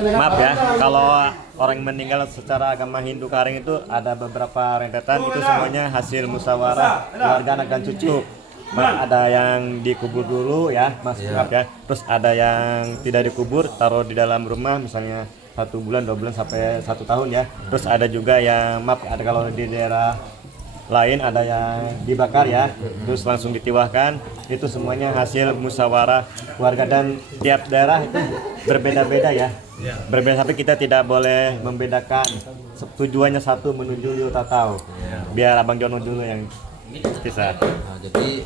Maaf ya, kalau orang yang meninggal secara agama Hindu Karing itu ada beberapa rentetan, itu semuanya hasil musyawarah keluarga anak dan cucu. Ada yang dikubur dulu ya, Mas, maaf ya. Terus ada yang tidak dikubur, taruh di dalam rumah, misalnya 1 bulan, 2 bulan sampai 1 tahun ya. Terus ada juga yang maaf, ada kalau di daerah lain ada yang dibakar ya, terus langsung ditiwahkan. Itu semuanya hasil musyawarah keluarga dan tiap daerah itu berbeda-beda ya. Berbeda, tapi kita tidak boleh membedakan. Tujuannya satu, menuju Liu Tatau. Biar Abang Jono dulu yang bisa. Nah, jadi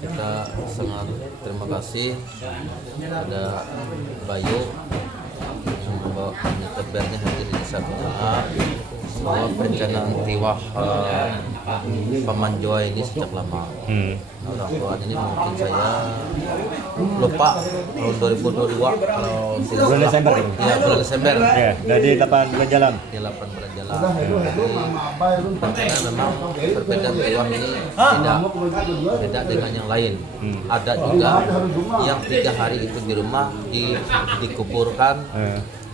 kita sangat terima kasih ada Bayu yang membawa penyebarnya hadir di sana bahwa perencanaan tiwah Paman Joa ini sejak lama. Orang tua ini mungkin saya lupa tahun 2022 kalau Bulan Desember itu. Ya, bulan Desember. Ya, dari 8 bulan jalan. Di 8 bulan jalan. Karena memang perbedaan tiwah ini beda dengan yang lain. Ada juga yang 3 hari itu di rumah dikuburkan.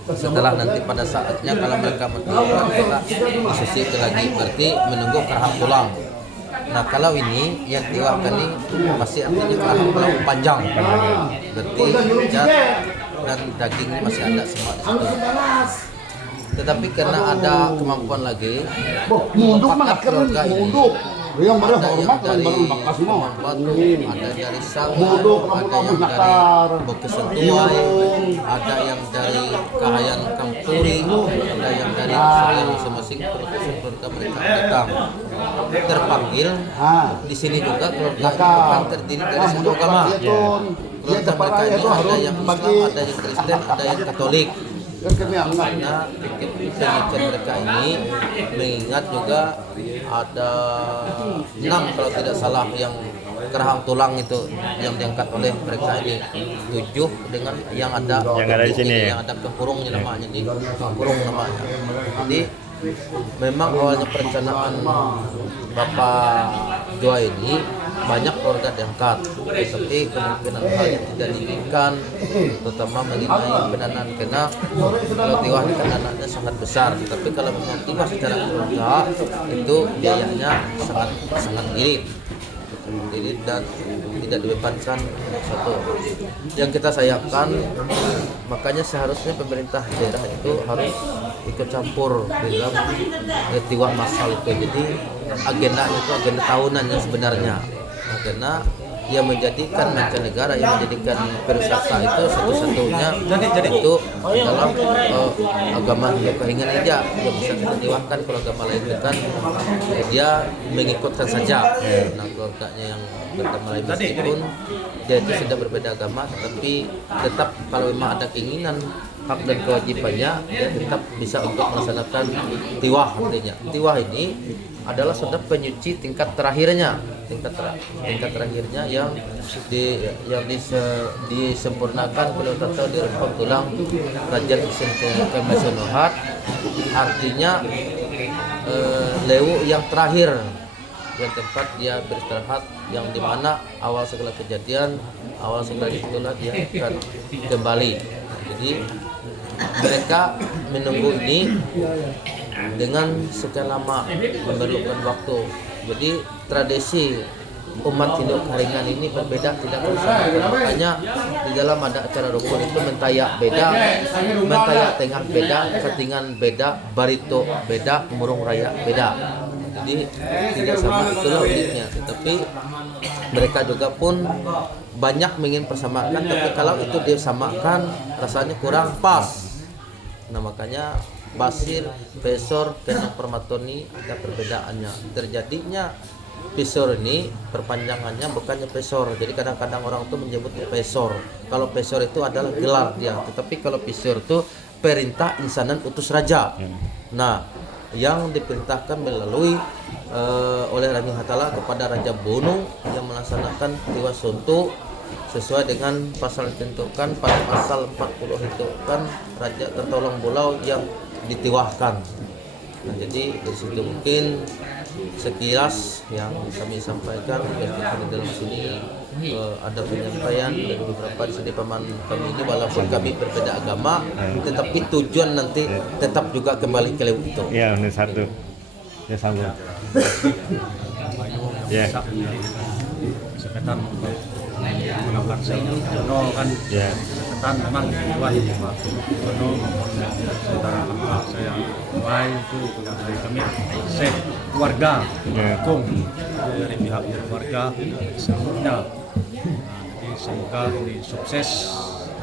Setelah nanti pada saatnya kalau mereka mengikuti kita disusi itu lagi, berarti menunggu kerahang tulang. Nah kalau ini yang tiwahkan ini masih artinya kerahang tulang panjang, berarti zat dan daging masih ada semua di situ. Tetapi karena ada kemampuan lagi memfakat keluarga ini, ada yang dari Batu, ada dari Sangga, ada yang dari Bukit Sentuai, ada yang dari Kahayan Kampuri, ada yang dari masing-masing keluarga mereka datang terpanggil. Di sini juga keluarga akan terdiri dari satu agama. Keluarga mereka ini ada yang Islam, ada yang Kristen, ada yang Katolik. Karena pemikiran mereka ini mengingat juga ada 6 kalau tidak salah yang kerahang tulang itu yang diangkat oleh mereka ini, 7 dengan yang ada di sini yang ada kepurungnya namanya, di kepurung namanya. Jadi memang awalnya perencanaan Bapak Joa ini banyak keluarga diangkat, tapi kemungkinan hal yang tidak diinginkan, terutama mengenai pendanaan, karena kalau tiwah ini kan dananya sangat besar, tapi kalau memang tiwah secara keluarga itu biayanya sangat irit dan tidak dibebankan satu. Yang kita sayangkan, makanya seharusnya pemerintah daerah itu harus ikut campur di dalam tiwah massal itu. Jadi agendanya itu agenda tahunan yang sebenarnya. Karena yang menjadikan mancanegara, yang menjadikan pariwisata itu satu-satunya itu dalam agama Hindu Karingan aja yang bisa kita tiwahkan. Kalau agama lain itu kan dia mengikutkan saja. Nah keluarganya yang beragama lain meskipun dia itu sudah berbeda agama, tetapi tetap kalau memang ada keinginan, hak dan kewajibannya, dia tetap bisa untuk melaksanakan tiwah. Artinya tiwah ini adalah sudah penyuci tingkat terakhirnya yang disempurnakan kalau atau di rempah tulang Raja Isin Kemasonohat, artinya lewu yang terakhir, yang tempat dia beristirahat, yang dimana awal segala kejadian, awal segala itulah dia akan kembali. Jadi mereka menunggu ini dengan sekian lama, memerlukan waktu. Jadi tradisi umat Hindu Karingan ini berbeda, tidak bersama. Makanya di dalam ada acara rukun itu mentayak beda, mentayak tengah beda, ketingan beda, barito beda, murung raya beda. Jadi tidak sama, itulah uniknya. Tapi mereka juga pun banyak ingin persamakan, tapi kalau itu disamakan rasanya kurang pas. Nah makanya Basir, Pesor, dan Permatoni ada perbedaannya. Terjadinya Pesor ini perpanjangannya bukannya Pesor. Jadi kadang-kadang orang tuh menyebutnya Pesor. Kalau Pesor itu adalah gelar dia, tetapi kalau Pesor itu perintah insanan utus raja. Nah, yang diperintahkan melalui oleh Rani Hatala kepada Raja Bono yang melaksanakan tiwah suntuk sesuai dengan pasal ditentukan pada pasal 40 itu kan Raja Tertolong Bulau yang ditiwahkan. Nah, jadi dari situ mungkin sekilas yang kami sampaikan di dalam sini. ada penyampaian dari beberapa di sini paman kami ini, walaupun kami berbeda agama, tetapi tujuan nanti tetap juga kembali ke Lewu itu. Iya, ini satu. Ya sambung. Ya. Seketan melakukan Jono kan Ya. seketan memang wajib Pak Jono maupun saudara kakak saya Wai itu dari kami keluarga Ya. hukum dari pihak keluarga seluruhnya. Jadi semoga ini sukses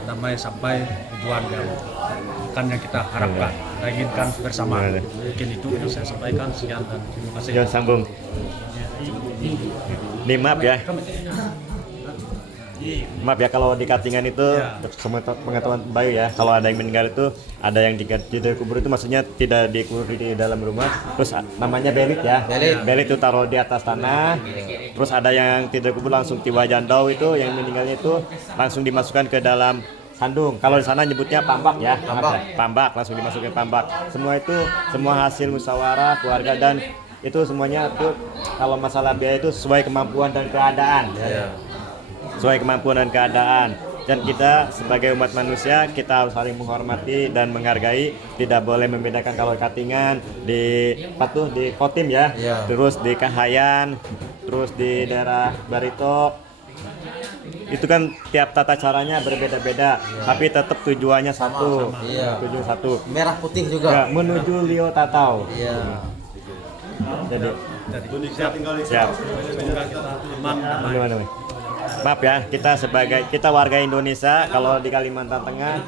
damai sampai tujuan yang kita harapkan dan inginkan bersama. Ya. Mungkin itu yang saya sampaikan, sekian dan terima kasih. Jangan sambung. Nih maaf ya. Maaf ya kalau di Katingan itu semua pengetahuan Bayu ya, kalau ada yang meninggal itu ada yang dikubur itu maksudnya tidak dikubur di dalam rumah, terus namanya belit ya. Belit itu taruh di atas tanah. Terus ada yang tidak kubur langsung tiwa jandau, itu yang meninggalnya itu langsung dimasukkan ke dalam sandung. Kalau di sana nyebutnya pambak ya. Pambak langsung dimasukin pambak. Semua itu semua hasil musyawarah keluarga, dan itu semuanya tuh kalau masalah biaya itu sesuai kemampuan dan keadaan ya. Sesuai kemampuan dan keadaan, dan kita sebagai umat manusia kita harus saling menghormati dan menghargai, tidak boleh membedakan. Kalau Katingan di di Kotim ya, terus di Kahayan, terus di daerah Barito, itu kan tiap tata caranya berbeda-beda, tapi tetap tujuannya satu. Tujuan satu, Merah putih ya, juga. menuju Lio Tatau. Jadi Siap. Semoga kita aman, damai. gimana, Mas? Maaf ya, kita warga Indonesia, kalau di Kalimantan Tengah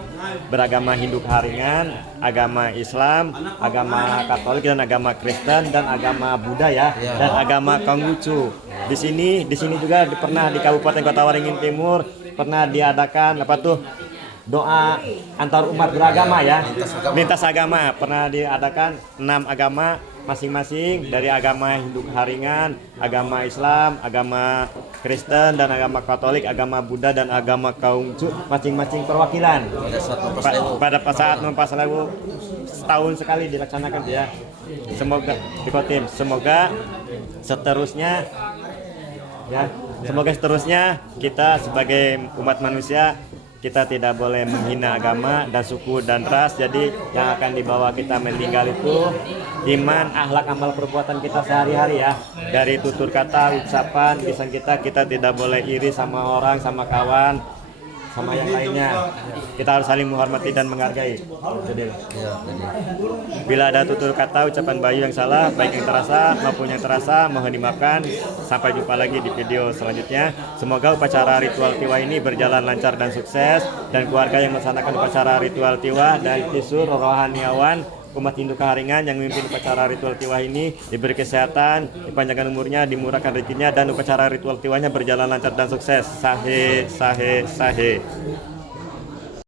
beragama Hindu Kaharingan, agama Islam, agama Katolik dan agama Kristen dan agama Buddha ya, dan agama Konghucu. Di sini juga pernah di Kabupaten Kota Waringin Timur pernah diadakan doa antar umat beragama ya, lintas agama, pernah diadakan 6 agama masing-masing, dari agama Hindu Kaharingan, agama Islam, agama Kristen dan agama Katolik, agama Buddha dan agama Konghucu, masing-masing perwakilan. Pada saat Mempas Lewu setahun sekali dilaksanakan ya. Semoga di Kotim, semoga seterusnya kita sebagai umat manusia kita tidak boleh menghina agama dan suku dan ras. Jadi yang akan dibawa kita meninggal itu iman, akhlak, amal perbuatan kita sehari-hari ya. Dari tutur kata, ucapan, lisan kita tidak boleh iri sama orang, sama kawan, sama yang lainnya. Kita harus saling menghormati dan menghargai. Jadi, bila ada tutur kata, ucapan Bayu yang salah, baik yang terasa maupun yang terasa, mohon dimaafkan. Sampai jumpa lagi di video selanjutnya. Semoga upacara ritual tiwa ini berjalan lancar dan sukses, dan keluarga yang melaksanakan upacara ritual tiwa dan kisur rohaniawan umat Hindu Kaharingan yang memimpin upacara ritual tiwa ini diberi kesehatan, dipanjangkan umurnya, dimurahkan rezekinya, dan upacara ritual tiwanya berjalan lancar dan sukses. Sahe, sahe, sahe.